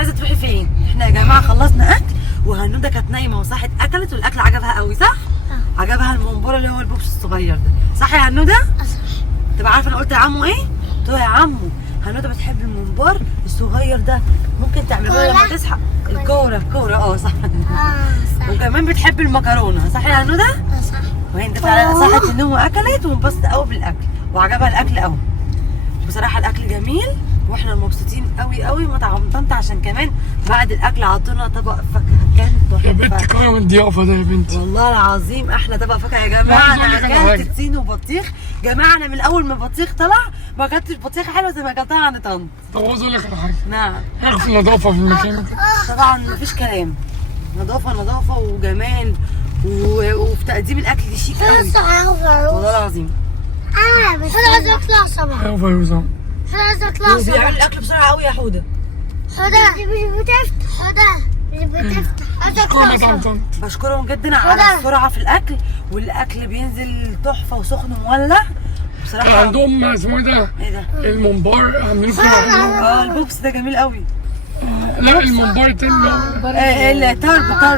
عايزه تروحي فين؟ احنا يا جماعه خلصنا اكل وهنوده كانت نايمه وصحت اكلت والاكل عجبها قوي صح؟ عجبها الممبار اللي هو البوبس الصغير ده صح يا هنوده؟ تبقى عارفه انا قلت لعمو ايه؟ قلت له يا عمو هنوده بتحب الممبار الصغير ده ممكن تعمله لما تصحى الكوره صح. وكمان بتحب المكرونه صح يا هنوده؟ صح. وهي انت فعلا صحت النوم واكلت وانبسطت قوي بالاكل وعجبها الاكل قوي. بصراحه الاكل جميل واحنا مبسوطين قوي قوي مطعم طنط عشان كمان بعد الاكل عطونا طبق فاكهه كان يا بنت تحفه. كرم الضيافه ده يا بنتي. والله العظيم احلى طبق فاكهه يا جماعه. انا اكلت تين وبطيخ جماعه. انا من اول ما البطيخ طلع ما اكلتش بطيخه حلوه زي ما اكلتها عند طنط. طب عاوز اقول لك على حاجه. نعم. عارف النظافه في المكان طبعا مفيش كلام. نظافه وجمال وفي تقديم الاكل شيك قوي والله العظيم. بس انا عايزه اطلع صباح. ايوه فيروزه. انا عايزه اطلع صباح. بيعملوا الاكل بسرعه قوي يا حوده. مش بتفتح. عايزه اطلع صباح. بشكرهم جدا على السرعه في الاكل والاكل بينزل تحفه وسخن ومولع بصراحه. عندهم اسمه ايه ده؟ الممبار عاملينه في البوكس ده جميل قوي. لا الممبار التاني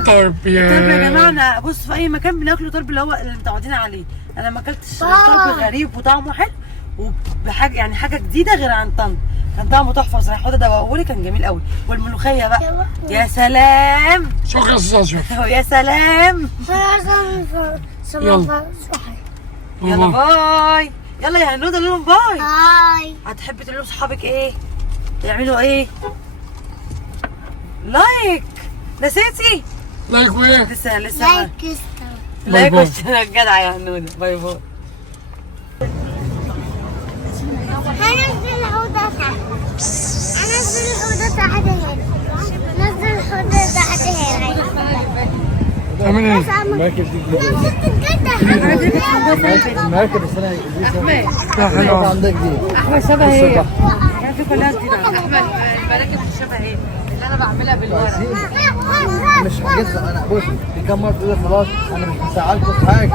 طرب يا جماعه. انا بص في اي مكان بناكله طرب اللي هو اللي متعودين عليه. انا ما اكلتش طرب غريب وطعمه حلو وبحاجه يعني حاجه جديده غير عن طنط. كان طعمه تحفه بصراحه. ده دوقهولي كان جميل قوي. والملوخيه بقى يا سلام. شكرا يا استاذ اشرف. يا سلام. يلا باي. يلا يا هنوده قول لهم باي. هتحبي تقولي لصحابك ايه؟ يعملوا ايه؟ لايك. نسيتي؟ لايك وايه؟ لسه لايك واشتراك جدع يا هنوده. باي باي. هنزل الحوضة تحت. هنزل الحوضة تحت هنا. نزل الحوضة تحت هنا. تعمل ايه؟ المركب دي جديدة. المركب السنة دي حلوة عندك دي احمد شبه ايه؟ يعني في كلها جديده. احمد المراكب شبه ايه؟ اللي انا بعملها بالورق. مش حاجات. انا بص في كام مرة تقول خلاص انا مش هساعدكم في حاجة.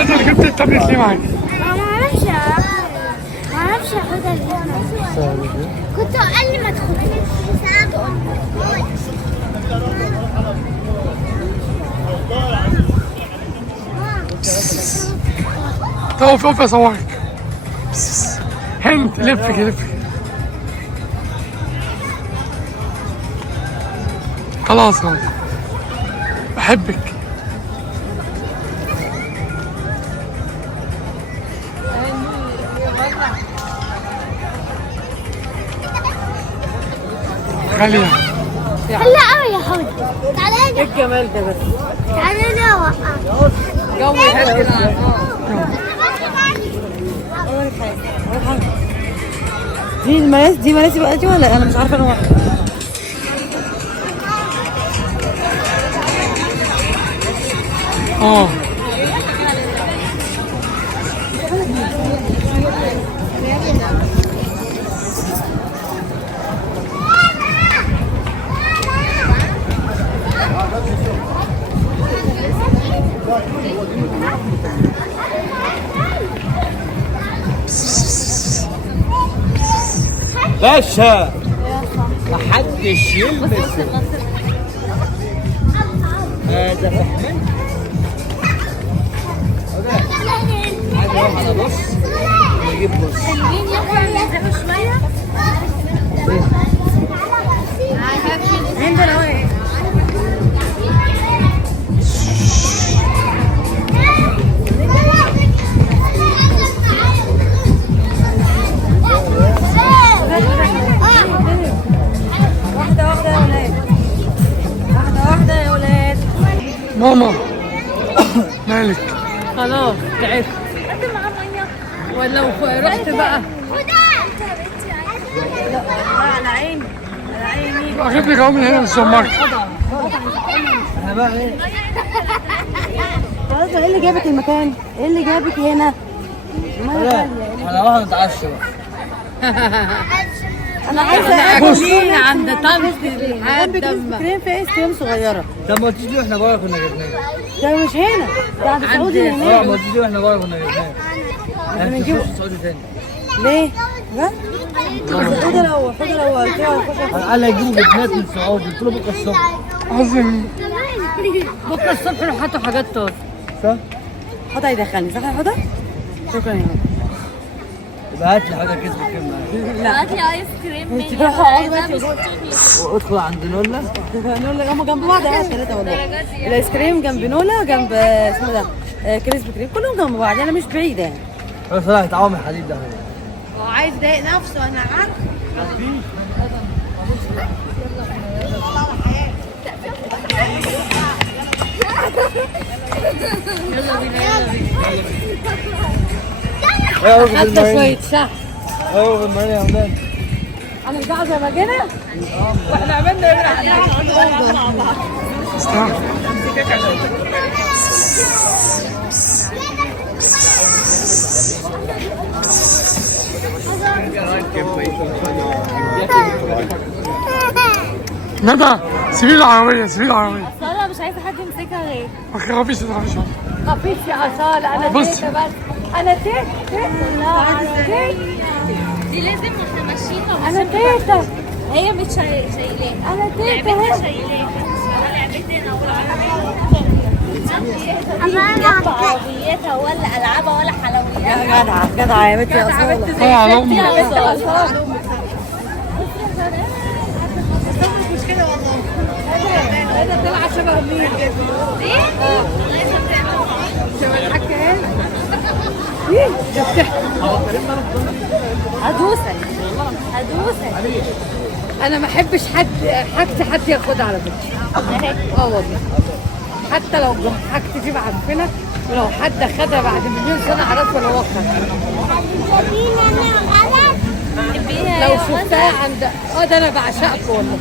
انت اللي جبت التابلت ليه معاك؟ ما اعرفش اخدها ليه. كنت قال لي ما تاخدهاش. طب اقف اصورك. هند لف. خلاص بحبك. غالية. هلا قوي يا حوض. تعالى ايه الجمال ده بس. تعالى لي اوقف. جو يهدي العالم. دي مراسي بقى دي ولا انا مش عارفه انا واحده. باشا محدش يلمس هذا. فاهمين؟ عايز اروح على بص نجيب بص. عندنا اهو ايه؟ واحده يا ولاد. ماما مالك؟ خلاص تعبت. ولو رحت بقى. لا على عيني على عيني. اجيب لك اهو من هنا من السوبر ماركت. احنا بقى ايه؟ خلاص ايه اللي جابك المكان؟ ايه اللي جابك هنا؟ احنا راح نتعشى بقى. انا عايزه اكل عند طنط كريم في ايس كريم صغيره. طب ما قلتيش ليه احنا بره كنا جبناه؟ ده مش هنا، ده عند سعودي اه هناك. ما قلتيش ليه احنا بره كنا جبناه؟ يعني نجيب السعودي تاني. ليه؟ ها؟ حوده لو قال لي يجيبوا بنات من السعودي، قلت له بكره الصبح. عظيم. بكره الصبح لو حطوا حاجات طار. صح؟ حوده هيدخلني صح يا حوده؟ شكرا يا حوده. يبقى هات لي حاجه كيس بكام. لا هات لي ايس كريم مني. تروحوا اقعدوا وادخل عند نولا. نولا هم جنب بعض يا ثلاثه والله. الايس كريم جنب نولا جنب اسمه ده كريسبي كريم كلهم جنب بعض يعني مش بعيده يعني. انا صراحه طعام الحديد ده. هو عايز يضايق نفسه انا عارف. حتى شويه شحن. ايوه بالمعنى يا ولاد. انا مش قاعده ما جينا واحنا عملنا مع بعض. ندى سيبي العربية سيبي العربية. أصالة مش عايزة حد يمسكها غير. ما تخافيش ما تخافيش. خفيف يا أصالة أنا بص. تيتا بس أنا تيتا لا أنا تيتا دي لازم واحنا ماشيين أنا تيتا هي مش شايلاها. أنا تيتا لعبتها هي. شايلاها. لعبتنا ولا عربيتها ولا ألعابها ولا حلويات. يا جدعة جدعة يا بنتي يا أصالة. اه على امك. يا بنتي يا أصالة. أنا طلع شبه مين كده؟ ايه؟ شبه الحكاية. إيه؟ هدوسك أنا ما أحبش حاجتي حد ياخدها على فكرة. والله حتى لو حاجتي دي معفنة ولو حد خدها بعد مليون سنة أعرف ولا وقت. لو شفتها عند ده أنا بعشقك والله.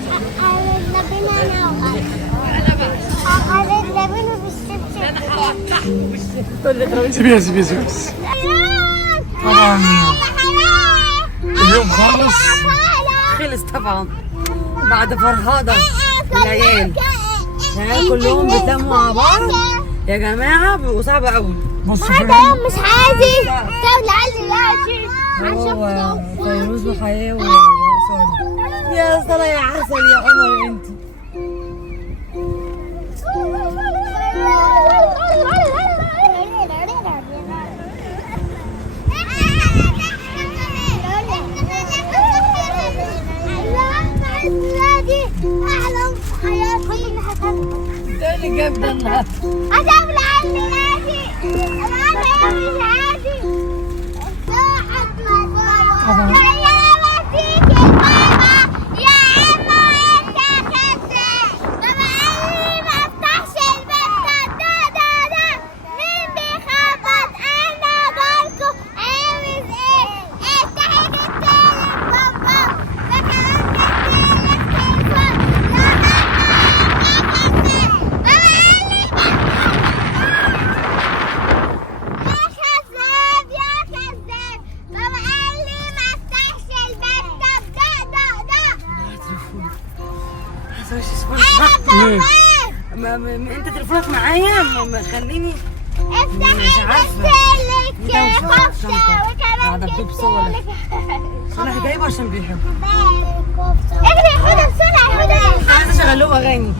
سيبيها سيبيها سيبيها بس. طبعا اليوم خالص. خلص طبعا بعد فرهاضة العيال كلهم بيتلموا مع بعض يا جماعة بيبقوا صعبة قوي. بصوا هذا يوم مش عادي. طب هو فيروز وحياة يا صلاة يا عسل يا قمر انتي. ده اللي جاب ده النهارده. انت تليفونك معايا خليني مش عارفه قاعده بتبصر انا جايبه عشان بيحبوا. اجري خدها بسرعه. عايزه اشغل لهم اغاني.